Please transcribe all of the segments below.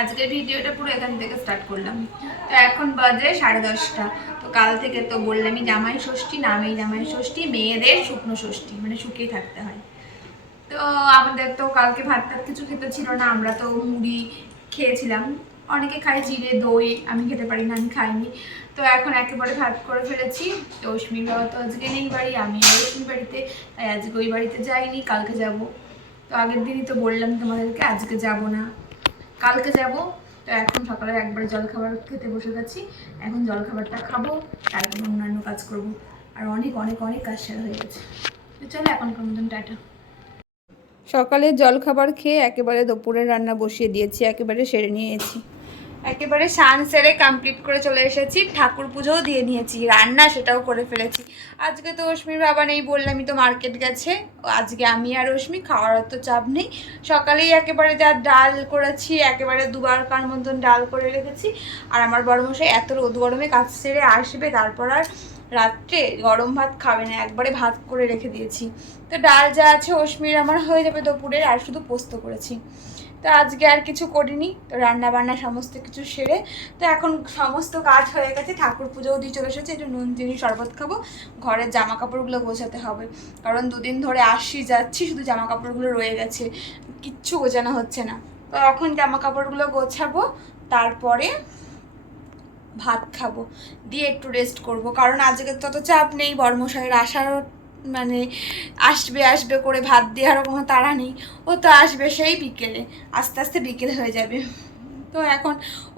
আজকের ভিডিওটা পুরো এখান থেকে স্টার্ট করলাম। তো এখন বাজে সাড়ে দশটা। তো কাল থেকে তো বললামই জামাই ষষ্ঠী, নামেই জামাই ষষ্ঠী, মেয়েদের শুকনো ষষ্ঠী মানে শুকিয়ে থাকতে হয়। তো আমাদের তো কালকে ভাত টাত কিছু খেতে ছিল না, আমরা তো মুড়ি খেয়েছিলাম। অনেকে খায় জিরে, দই, আমি খেতে পারি না, আমি খাইনি। তো এখন একেবারে ভাত করে ফেলেছি। তো অশ্মির বাবা তো আজকে নেই বাড়ি, আমি অশ্মির বাড়িতে, তাই আজকে ওই বাড়িতে যাইনি, কালকে যাব। তো আগের দিনই তো বললাম তোমাদেরকে, আজকে যাব না। কালকে যাব। তো এখন সকালে একবারে জলখাবার খেতে বসে গেছি। এখন জলখাবারটা খাব, তারপর অন্যান্য কাজ করব। আর অনেক অনেক অনেক কাজ সেরা হয়ে গেছে। তো চলো এখনকার মতন টাটা। সকালে জলখাবার খেয়ে একেবারে দুপুরের রান্না বসিয়ে দিয়েছি, একেবারে সেরে নিয়েছি। একেবারে সান সেরে কমপ্লিট করে চলে এসেছি। ঠাকুর পুজোও দিয়ে নিয়েছি, রান্না সেটাও করে ফেলেছি। আজকে তো অশ্মির বাবা নেই বললামই তো মার্কেট গেছে। আজকে আমি আর অশ্মি খাওয়ার অত চাপ নেই। সকালেই একেবারে যা ডাল করেছি, একেবারে দুবার কার মতন ডাল করে রেখেছি। আর আমার বড়মশাই এত রোদ গরমে কাজ সেরে আসবে, তারপর আর রাত্রে গরম ভাত খাবে না, একবারে ভাত করে রেখে দিয়েছি। তো ডাল যা আছে অশ্মির আমার হয়ে যাবে দুপুরের আর শুধু পোস্ত করেছি। তো আজকে আর কিছু করিনি, তো রান্না বান্না সমস্ত কিছু সেরে, তো এখন সমস্ত কাজ হয়ে গেছে, ঠাকুর পুজোও দিয়ে চলে এসেছে একটু নুন, চিনি, শরবত খাব ঘরের জামা কাপড়গুলো গোছাতে হবে, কারণ দুদিন ধরে আসি যাচ্ছি, শুধু জামা কাপড়গুলো রয়ে গেছে, কিচ্ছু গোছানো হচ্ছে না, তো এখন জামা কাপড়গুলো গোছাবো, তারপরে ভাত খাব, দিয়ে একটু রেস্ট করব, কারণ আজকে তত চাপ নেই বর্মশাইয়ের আসার মানে আসবে আসবে করে ভাত দেওয়ারও কোনো তাড়া নেই। ও তো আসবে সেই বিকেলে, আস্তে আস্তে বিকেল হয়ে যাবে। তো এখন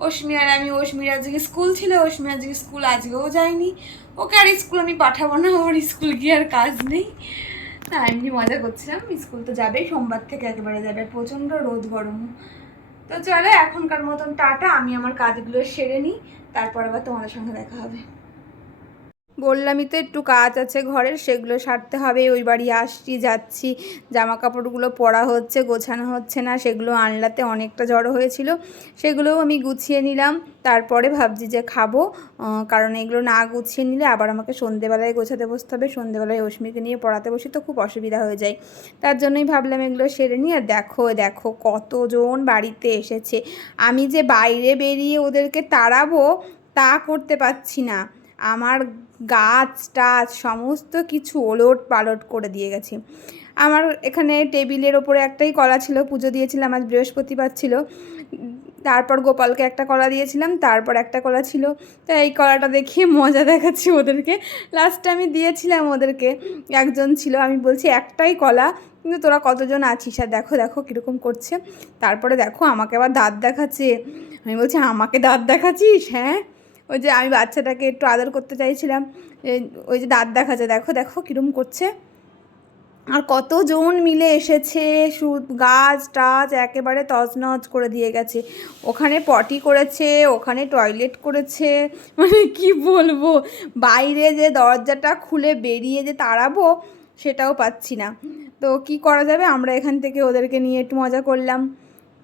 অশ্মি আর আমি অশ্মির আজকে স্কুল ছিল, অশ্মি আজকে স্কুল, আজকেও যায়নি। ওকে আর স্কুল আমি পাঠাবো না, ওর স্কুল গিয়ে আর কাজ নেই। না, এমনি মজা করছিলাম, স্কুল তো যাবেই, সোমবার থেকে একেবারে যাবে, প্রচণ্ড রোদ গরম। তো চলো, এখনকার মতন টাটা, আমি আমার কাজগুলো সেরে নিই, তারপর আবার তোমাদের সঙ্গে দেখা হবে। বললামই তো, একটু কাজ আছে ঘরের, সেগুলো সারতে হবে, ওই বাড়ি আসছি, যাচ্ছি। জামা কাপড়গুলো পরা হচ্ছে, গোছানো হচ্ছে না, সেগুলো আনলাতে অনেকটা জড়ো হয়েছিল। সেগুলোও আমি গুছিয়ে নিলাম, তারপরে ভাবছি যে খাব কারণ এগুলো না গুছিয়ে নিলে আবার আমাকে সন্ধেবেলায় গোছাতে বসতে হবে, সন্ধেবেলায় অশ্মিকে নিয়ে পড়াতে বসি তো খুব অসুবিধা হয়ে যায়। তার জন্যই ভাবলাম এগুলো সেরে নিই, আর দেখো দেখো কতজন বাড়িতে এসেছে। আমি যে বাইরে বেরিয়ে ওদেরকে তাড়াবো, তা করতে পারছি না। আমার গাছ, টাছ, সমস্ত কিছু ওলট পালট করে দিয়ে গেছে। আমার এখানে টেবিলের ওপরে একটাই কলা ছিল, পুজো দিয়েছিলাম, আজ বৃহস্পতিবার ছিল। তারপর গোপালকে একটা কলা দিয়েছিলাম, তারপর একটা কলা ছিল। তো এই কলাটা দেখিয়ে মজা দেখাচ্ছি ওদেরকে। লাস্টে আমি দিয়েছিলাম ওদেরকে, একজন ছিল, আমি বলছি, একটাই কলা, কিন্তু তোরা কতজন আছিস? আর দেখো দেখো কীরকম করছে। তারপরে দেখো, আমাকে আবার দাঁত দেখাচ্ছে। আমি বলছি, আমাকে দাঁত দেখাচ্ছিস? হ্যাঁ? ওই যে আমি বাচ্চাটাকে একটু আদর করতে চাইছিলাম ওই যে দাঁত দেখাচ্ছে, দেখো দেখো কীরকম করছে। আর কতজন মিলে এসেছে সু গাছ টাছ একেবারে তজনজ করে দিয়ে গেছে। ওখানে পটি করেছে, ওখানে টয়লেট করেছে মানে কি বলব? বাইরে যে দরজাটা খুলে বেরিয়ে যে তাড়াবো, সেটাও পাচ্ছি না। তো কি করা যাবে? আমরা এখান থেকে ওদেরকে নিয়ে একটু মজা করলাম।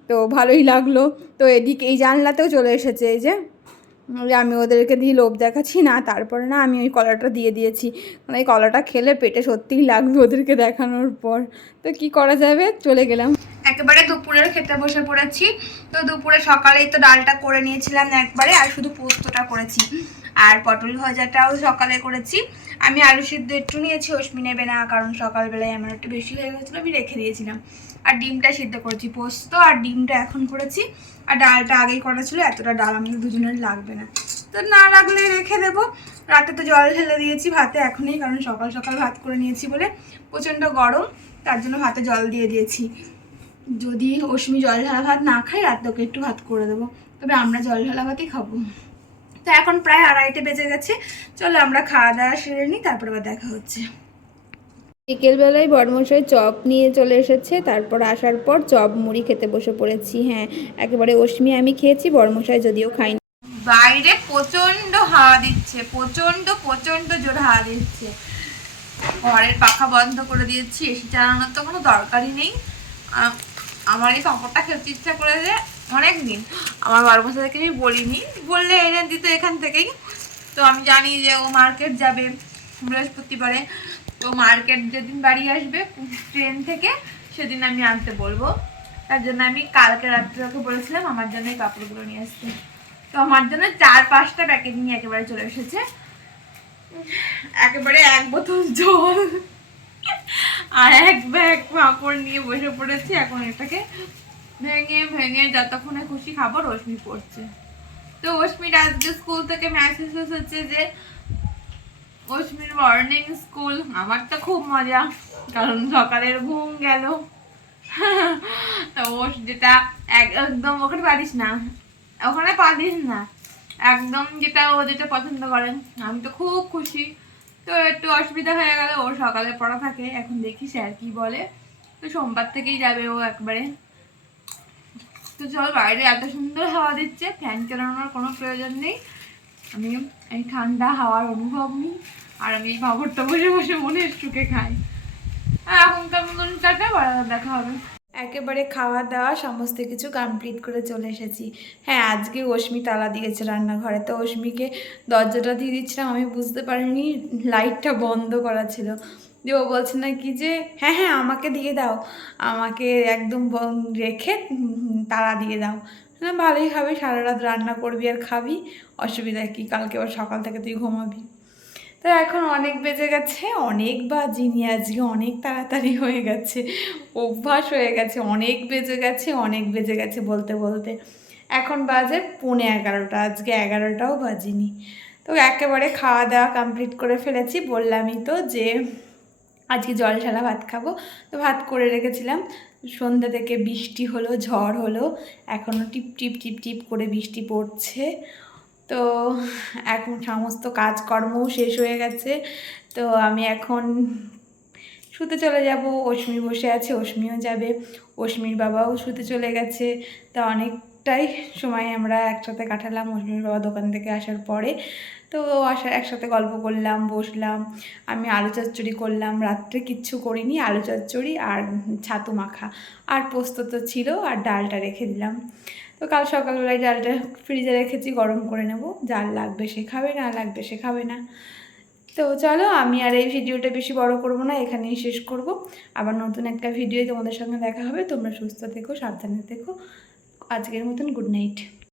তো ভালোই লাগল। তো এদিকে এই জানলাতেও চলে এসেছে, এই যে আমি ওদেরকে দিয়ে লোভ দেখাচ্ছি না, তারপরে না আমি ওই কলাটা দিয়ে দিয়েছি। মানে এই কলাটা খেলে পেটে সত্যিই লাগবে ওদেরকে দেখানোর পর। তো কি করা যাবে? চলে গেলাম। একেবারে দুপুরের খেতে বসে পড়েছি। তো দুপুরে সকালেই তো ডালটা করে নিয়েছিলাম একবারে, আর শুধু পোস্তটা করেছি। আর পটল ভাজাটাও সকালে করেছি। আমি আলু সিদ্ধ একটু নিয়েছি অশ্মি নেবে না কারণ সকালবেলায় আমার একটু বেশি হয়ে গেছিল, আমি রেখে দিয়েছিলাম। আর ডিমটা সিদ্ধ করেছি, পোস্ত আর ডিমটা এখন করেছি। আর ডালটা আগেই করা ছিল, এতটা ডাল আমাদের দুজনের লাগবে না। তো না রাখলে রেখে দেবো। রাতে তো জল ঢেলে দিয়েছি, ভাতে এখনই, কারণ সকাল সকাল ভাত করে নিয়েছি বলে প্রচণ্ড গরম, তার জন্য ভাতে জল দিয়ে দিয়েছি। যদি অশ্মি জল ঢালা ভাত না খাই রাতে ওকে একটু ভাত করে দেবো। তবে আমরা জল ঢালা ভাতই খাব। তো এখন প্রায় আড়াইটে বেজে গেছে, চলো আমরা খাওয়া দাওয়া সেরে নিই, তারপর আবার দেখা হচ্ছে। বিকেলবেলায় বড়মশাই চপ নিয়ে চলে এসেছে, তারপর আসার পর চপ মুড়ি খেতে বসে পড়েছি হ্যাঁ। একেবারে অশ্মি আমি খেয়েছি বড়মশাই যদিও খাইনি বাইরে প্রচণ্ড হাওয়া দিচ্ছে প্রচণ্ড প্রচণ্ড জোর হাওয়া দিচ্ছে। ঘরের পাখা বন্ধ করে দিয়েছি এসি চালানোর তো কোনো দরকারই নেই। আমার এই পাঁপড়টা খেতে ইচ্ছা করে যে অনেক দিন আমার বড়মশাইকে আমি বলিনি, বললে এনে দিত এখান থেকেই। তো আমি জানি যে ও মার্কেট যাবে বৃহস্পতিবারে। তো মার্কেট যেদিন বাড়ি আসবে ট্রেন থেকে সেদিন আমি আনতে বলব। তার জন্য আমি কালকে রাত্রে ওকে বলেছিলাম আমার জন্য এই কাপড়গুলো নিয়ে আসতে। তো আমার জন্য চার পাঁচটা প্যাকেট নিয়ে একেবারে চলে এসেছে। একেবারে এক বোতল জল আর এক ব্যাগ পাঁপড় নিয়ে বসে পড়েছি। এখন এটাকে ভেঙে ভেঙে যতক্ষণে খুশি খাব, রশ্মি পড়ছে। তো অশ্মির আজকে স্কুল থেকে মেসেজ এসেছে যে অশ্মির মর্নিং স্কুল আমার তো খুব মজা, কারণ সকালের ঘুম গেল। তো যেটা এক- একদম ওখানে পারিস না। ওখানে পারিস না। একদম যেটা ও যেটা পছন্দ করে। আমি তো খুব খুশি। তো একটু অসুবিধা হয়ে গেল ওর সকালে পড়া থাকে, এখন দেখি স্যার কি বলে। তো সোমবার থেকেই যাবে ও একবারে। তো চল বাইরে এত সুন্দর হাওয়া দিচ্ছে ফ্যান চালানোর কোনো প্রয়োজন নেই। আমি এই ঠান্ডা হাওয়ার অনুভব নিই আর আমি এই খবরটা বসে বসে মনের সুখে খাই। আর এখন কেমন কাটা বাড়াবার দেখা হবে। একেবারে খাওয়া দাওয়া, সমস্ত কিছু কমপ্লিট করে চলে এসেছি। হ্যাঁ আজকে অশ্মি তালা দিয়েছে রান্নাঘরে। তো অশ্মিকে দরজাটা দিয়ে দিচ্ছিলাম, আমি বুঝতে পারিনি লাইটটা বন্ধ করা ছিল। দিয়ে ও বলছে না কি যে হ্যাঁ হ্যাঁ আমাকে দিয়ে দাও। আমাকে একদম রেখে তালা দিয়ে দাও। না, ভালোই হবে সারা রাত রান্না করবি আর খাবি, অসুবিধা কি, কালকে আবার সকাল থেকে তুই ঘুমাবি। তো এখন অনেক বেজে গেছে, অনেক বাজিনি আজকে অনেক তাড়াতাড়ি হয়ে গেছে, অভ্যাস হয়ে গেছে, অনেক বেজে গেছে, অনেক বেজে গেছে বলতে বলতে। এখন বাজে পৌনে এগারোটা, আজকে এগারোটাও বাজিনি। তো একেবারে খাওয়া দাওয়া কমপ্লিট করে ফেলেছি, বললামই তো যে আজকে জল ছাড়া ভাত খাব, তো ভাত করে রেখেছিলাম। সন্ধ্যা থেকে বৃষ্টি হলো, ঝড় হলো এখনও টিপ টিপ টিপ টিপ করে বৃষ্টি পড়ছে। তো এখন সমস্ত কাজকর্মও শেষ হয়ে গেছে। তো আমি এখন শুতে চলে যাব। অশ্মি বসে আছে, অশ্মিও যাবে। অশ্মির বাবাও শুতে চলে গেছে। তা অনেকটাই সময় আমরা একসাথে কাটালাম অশ্মির বাবা দোকান থেকে আসার পরে। তো আসার একসাথে গল্প করলাম, বসলাম, আমি আলু চচ্চড়ি করলাম, রাত্রে কিচ্ছু করিনি, আলু চচ্চড়ি আর ছাতু মাখা। আর পোস্ত তো ছিল আর ডালটা রেখে দিলাম। তো কাল সকালবেলায় ডালটা ফ্রিজে রেখেছি, গরম করে নেব। যার লাগবে সে খাবে, না লাগবে সে খাবে না। তো চলো, আমি আর এই ভিডিওটা বেশি বড় করব না, এখানেই শেষ করব। আবার নতুন একটা ভিডিও তোমাদের সঙ্গে দেখা হবে। তোমরা সুস্থ থেকো, সাবধানে থেকো। আজকের মতন গুড নাইট।